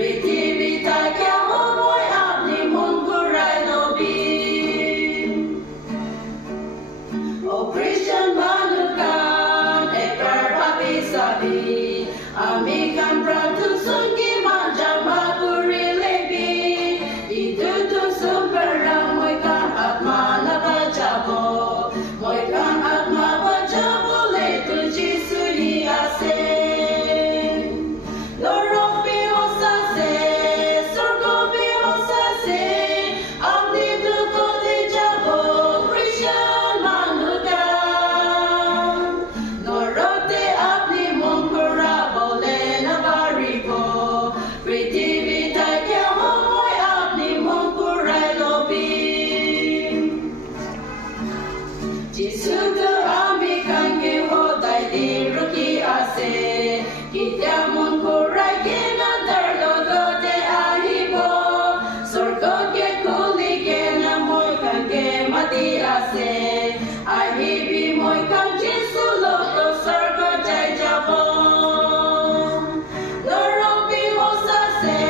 Prithivi takia homoi apni mungurai lobi. O Christian manukan ekar papi sabi. Amikan pratun sungi manja maguri lebi. Itu sumberang moi kan atma nabajabo. Moi kan atma bajabo le tu Jisu hi ase. Say